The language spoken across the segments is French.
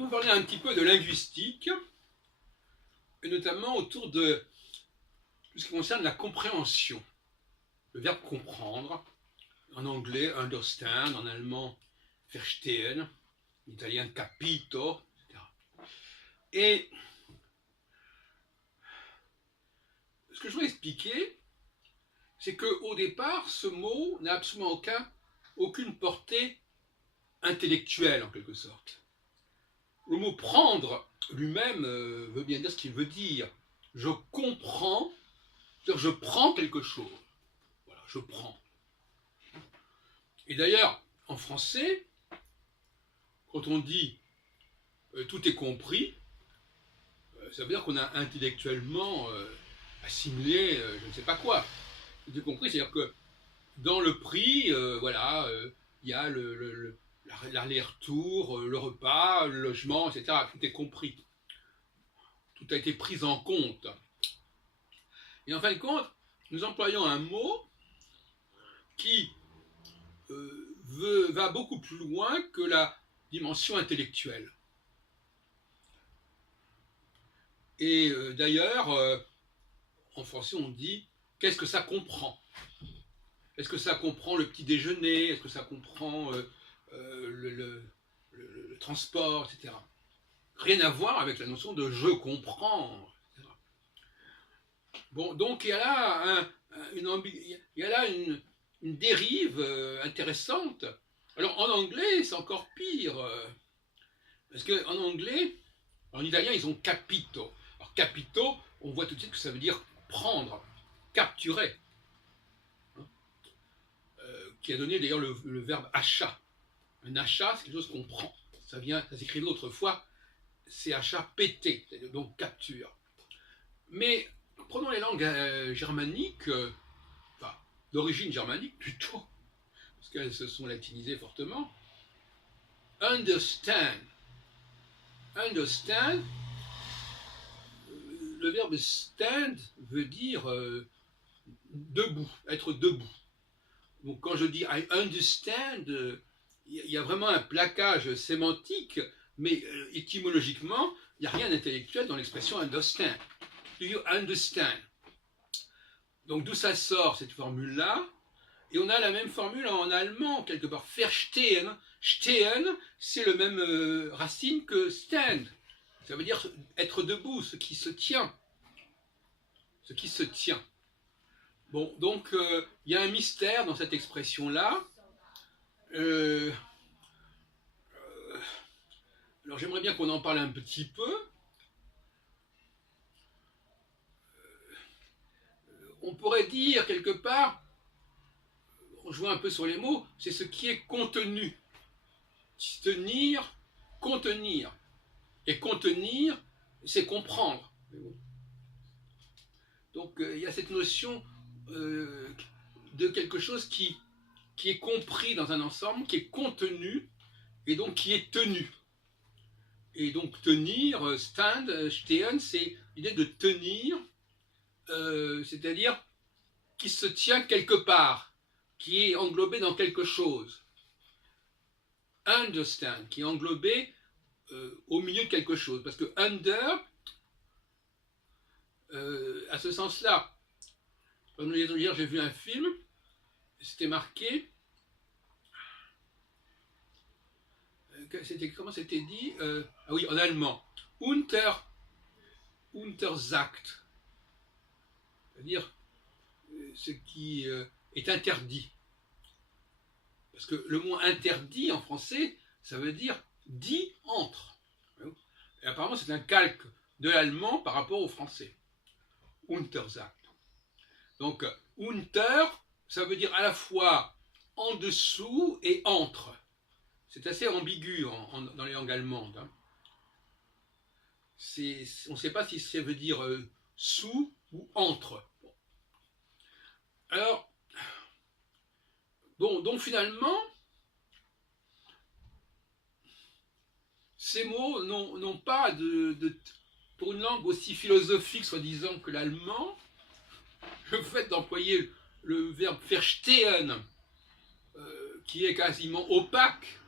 vais vous parler un petit peu de linguistique, et notamment autour de tout ce qui concerne la compréhension. Le verbe comprendre, en anglais understand, en allemand verstehen, en italien capito, etc. Et ce que je voudrais expliquer, c'est qu'au départ, ce mot n'a absolument aucune portée intellectuelle, en quelque sorte. Le mot prendre lui-même veut bien dire ce qu'il veut dire. Je comprends, c'est-à-dire je prends quelque chose. Voilà, je prends. Et d'ailleurs, en français, quand on dit tout est compris, ça veut dire qu'on a intellectuellement assimilé je ne sais pas quoi. Tout est compris, c'est-à-dire que dans le prix, voilà, il y a l'aller-retour, le repas, le logement, etc. Tout est compris. Tout a été pris en compte. Et en fin de compte, nous employons un mot qui va beaucoup plus loin que la dimension intellectuelle. Et d'ailleurs, en français, on dit qu'est-ce que ça comprend? Est-ce que ça comprend le petit déjeuner? Est-ce que ça comprend le transport, etc. Rien à voir avec la notion de je comprends, etc. Bon, donc il y a là une dérive intéressante. Alors en anglais, c'est encore pire, parce qu'en anglais, en italien, ils ont capito. Alors capito, on voit tout de suite que ça veut dire prendre, capturer, qui a donné d'ailleurs le verbe achat. Un achat, c'est quelque chose qu'on prend. Ça s'écrivait autrefois C-H-A-P-T, donc capture. Mais prenons les langues germaniques, enfin d'origine germanique plutôt, parce qu'elles se sont latinisées fortement. Understand. Understand, le verbe stand veut dire debout, être debout. Donc quand je dis I understand, il y a vraiment un plaquage sémantique, mais étymologiquement, il n'y a rien d'intellectuel dans l'expression understand. Do you understand? Donc d'où ça sort cette formule-là? Et on a la même formule en allemand, quelque part. Verstehen. Stehen, c'est le même racine que stand. Ça veut dire être debout, ce qui se tient. Ce qui se tient. Bon, donc il y a un mystère dans cette expression-là. Alors j'aimerais bien qu'on en parle un petit peu. On pourrait dire quelque part, on joue un peu sur les mots, c'est ce qui est contenu. Tenir, contenir. Et contenir, c'est comprendre. Donc il y a cette notion de quelque chose qui est compris dans un ensemble, qui est contenu, et donc qui est tenu. Et donc tenir, stand, stehen, c'est l'idée de tenir, c'est-à-dire qui se tient quelque part, qui est englobé dans quelque chose. Understand, qui est englobé au milieu de quelque chose. Parce que under, à ce sens-là, hier j'ai vu un film, c'était marqué, comment c'était dit ah oui, en allemand, Untersagt, c'est-à-dire ce qui est interdit. Parce que le mot interdit en français, ça veut dire dit entre. Et apparemment, c'est un calque de l'allemand par rapport au français. Untersagt. Donc, unter, ça veut dire à la fois en dessous et entre. C'est assez ambigu dans les langues allemandes. Hein. On ne sait pas si ça veut dire sous ou entre. Bon. Alors, bon, donc finalement, ces mots n'ont pas pour une langue aussi philosophique, soi-disant, que l'allemand, le fait d'employer le verbe verstehen, qui est quasiment opaque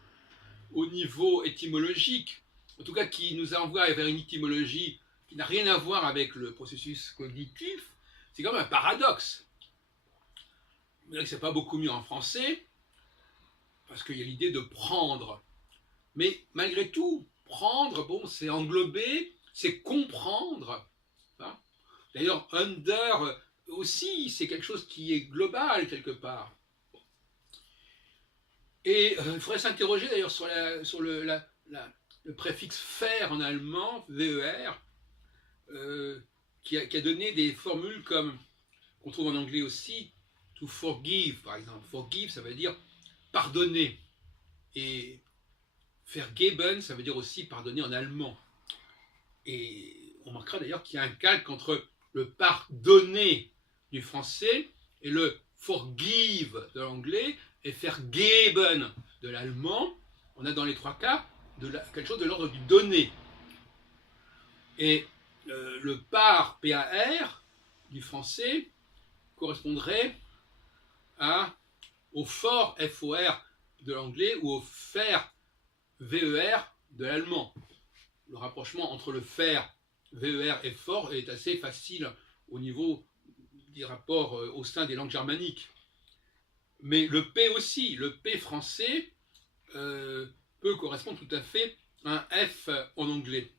au niveau étymologique, en tout cas qui nous envoie vers une étymologie qui n'a rien à voir avec le processus cognitif, c'est quand même un paradoxe. C'est pas beaucoup mieux en français, parce qu'il y a l'idée de prendre. Mais malgré tout, prendre, bon, c'est englober, c'est comprendre. Hein. D'ailleurs, under aussi, c'est quelque chose qui est global quelque part. Et il faudrait s'interroger d'ailleurs sur le préfixe faire en allemand, ver, qui a donné des formules comme, qu'on trouve en anglais aussi, to forgive par exemple. Forgive, ça veut dire pardonner. Et vergeben, ça veut dire aussi pardonner en allemand. Et on remarquera d'ailleurs qu'il y a un calque entre le pardonner du français et le forgive de l'anglais et vergeben de l'allemand. On a dans les trois cas quelque chose de l'ordre du donner. Et le par, P-A-R, du français correspondrait au for, F-O-R, de l'anglais ou au faire, V-E-R, de l'allemand. Le rapprochement entre le faire, VER et fort est assez facile au niveau des rapports au sein des langues germaniques. Mais le P aussi, le P français peut correspondre tout à fait à un F en anglais.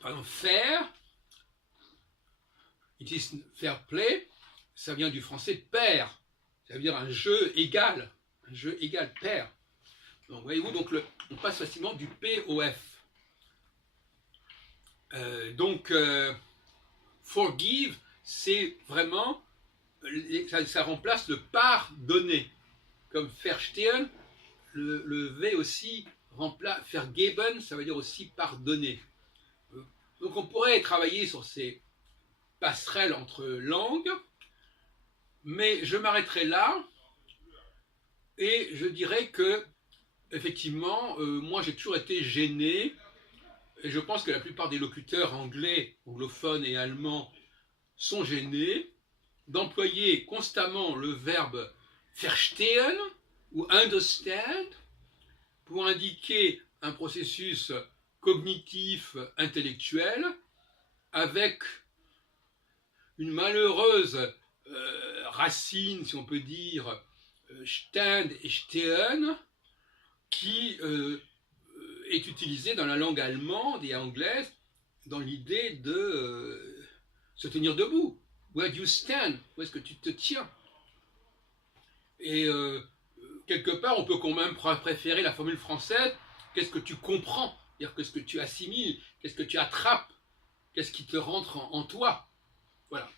Par exemple, fair, it is fair play, ça vient du français pair, ça veut dire un jeu égal, pair. Donc voyez-vous, donc on passe facilement du P au F. Forgive, c'est vraiment, ça remplace le pardonner. Comme verstehen, le V aussi remplace, vergeben, ça veut dire aussi pardonner. Donc on pourrait travailler sur ces passerelles entre langues, mais je m'arrêterai là et je dirais que, effectivement, moi j'ai toujours été gêné. Et je pense que la plupart des locuteurs anglais, anglophones et allemands sont gênés d'employer constamment le verbe verstehen ou understand pour indiquer un processus cognitif intellectuel avec une malheureuse racine, si on peut dire, stand et stehen, qui est utilisé dans la langue allemande et anglaise dans l'idée de se tenir debout. Where do you stand? Où est-ce que tu te tiens? Et quelque part, on peut quand même préférer la formule française. Qu'est-ce que tu comprends? C'est-à-dire qu'est-ce que tu assimiles? Qu'est-ce que tu attrapes? Qu'est-ce qui te rentre en toi? Voilà.